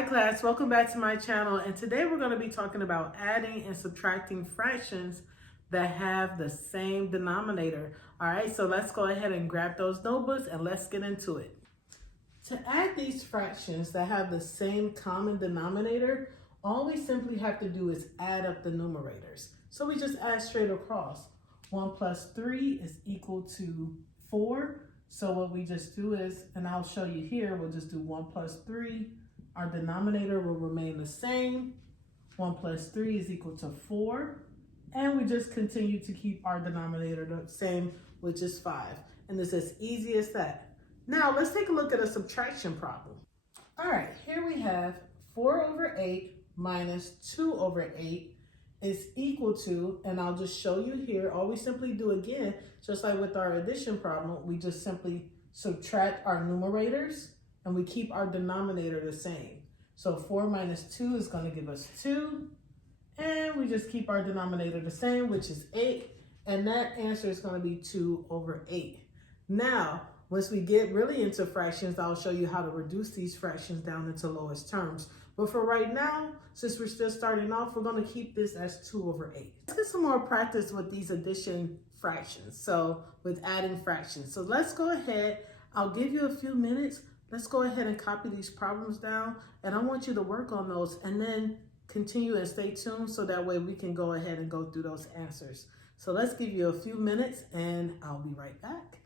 Hi class, welcome back to my channel, and today we're going to be talking about adding and subtracting fractions that have the same denominator. Alright, so let's go ahead and grab those notebooks and let's get into it. To add these fractions that have the same common denominator, all we simply have to do is add up the numerators. So we just add straight across. 1 plus 3 is equal to 4. So what we just do is, and I'll show you here, we'll just do 1 plus 3. Our denominator will remain the same. 1 plus 3 is equal to 4. And we just continue to keep our denominator the same, which is 5. And it's as easy as that. Now let's take a look at a subtraction problem. All right, here we have 4 over 8 minus 2 over 8 is equal to, and I'll just show you here, all we simply do again, just like with our addition problem, we just simply subtract our numerators and we keep our denominator the same. So 4 minus 2 is going to give us 2, and we just keep our denominator the same, which is 8, and that answer is going to be 2 over 8. Now, once we get really into fractions, I'll show you how to reduce these fractions down into lowest terms. But for right now, since we're still starting off, we're going to keep this as 2 over 8. Let's get some more practice with these addition fractions, so with adding fractions. So let's go ahead, I'll give you a few minutes. Let's go ahead and copy these problems down, and I want you to work on those and then continue and stay tuned so that way we can go ahead and go through those answers. So let's give you a few minutes and I'll be right back.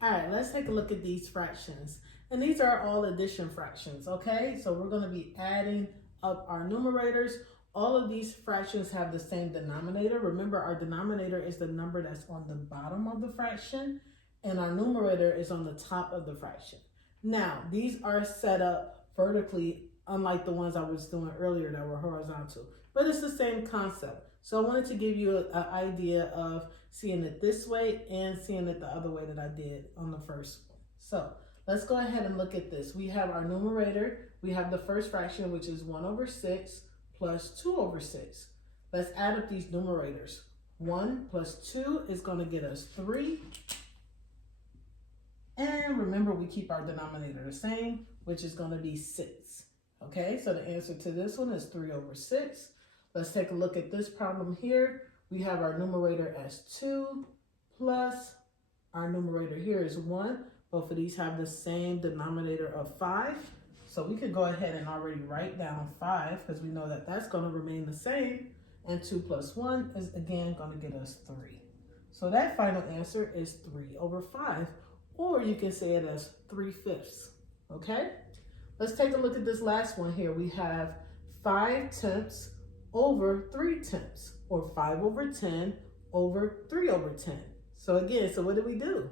All right, let's take a look at these fractions. And these are all addition fractions, okay? So we're going to be adding up our numerators. All of these fractions have the same denominator. Remember, our denominator is the number that's on the bottom of the fraction, and our numerator is on the top of the fraction. Now, these are set up vertically, unlike the ones I was doing earlier that were horizontal, but it's the same concept. So I wanted to give you an idea of seeing it this way and seeing it the other way that I did on the first one. So let's go ahead and look at this. We have our numerator. We have the first fraction, which is 1 over 6 plus 2 over 6. Let's add up these numerators. 1 plus 2 is going to get us 3. And remember, we keep our denominator the same, which is going to be 6. Okay, so the answer to this one is 3 over 6. Let's take a look at this problem here. We have our numerator as 2 plus our numerator here is 1. Both of these have the same denominator of 5. So we could go ahead and already write down 5 because we know that that's going to remain the same. And 2 plus 1 is again going to get us 3. So that final answer is 3 over 5. Or you can say it as 3/5. Okay? Let's take a look at this last one here. We have 5/10 over 3/10, or 5 over 10 over 3 over 10. So again, so what do we do?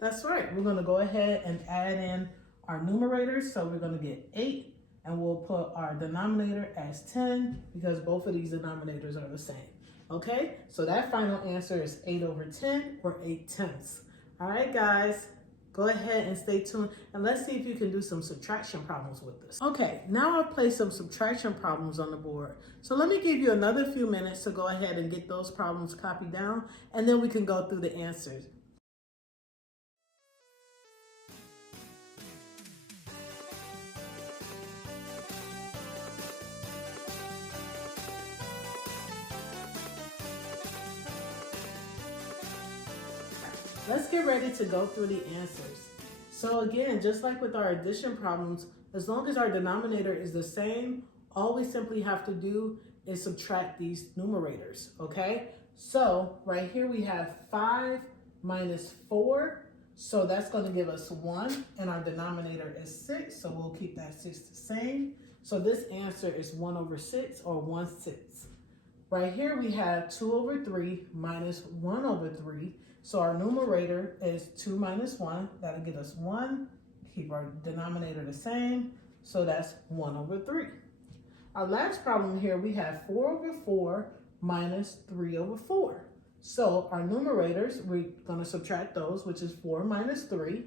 That's right, we're going to go ahead and add in our numerators. So we're going to get 8, and we'll put our denominator as 10 because both of these denominators are the same. Okay, so that final answer is 8 over 10, or 8/10. All right, guys. Go ahead and stay tuned, and let's see if you can do some subtraction problems with this. Okay, now I've placed some subtraction problems on the board. So let me give you another few minutes to go ahead and get those problems copied down, and then we can go through the answers. Let's get ready to go through the answers. So again, just like with our addition problems, as long as our denominator is the same, all we simply have to do is subtract these numerators, okay? So right here we have 5 minus 4, so that's going to give us 1, and our denominator is 6, so we'll keep that 6 the same. So this answer is 1 over 6, or 1/6. Right here we have 2 over 3 minus 1 over 3. So our numerator is 2 minus 1. That'll give us 1. Keep our denominator the same. So that's 1 over 3. Our last problem here, we have 4 over 4 minus 3 over 4. So our numerators, we're going to subtract those, which is 4 minus 3.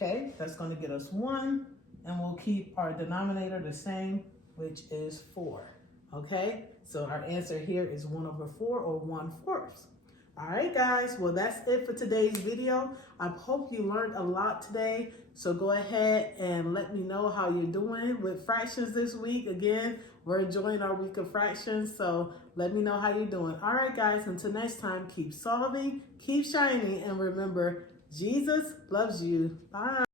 Okay, that's going to get us 1, and we'll keep our denominator the same, which is 4. Okay, so our answer here is 1/4 or 1/4. All right, guys, well, that's it for today's video. I hope you learned a lot today. So go ahead and let me know how you're doing with fractions this week. Again, we're enjoying our week of fractions, so let me know how you're doing. All right, guys, until next time, keep solving, keep shining, and remember, Jesus loves you. Bye.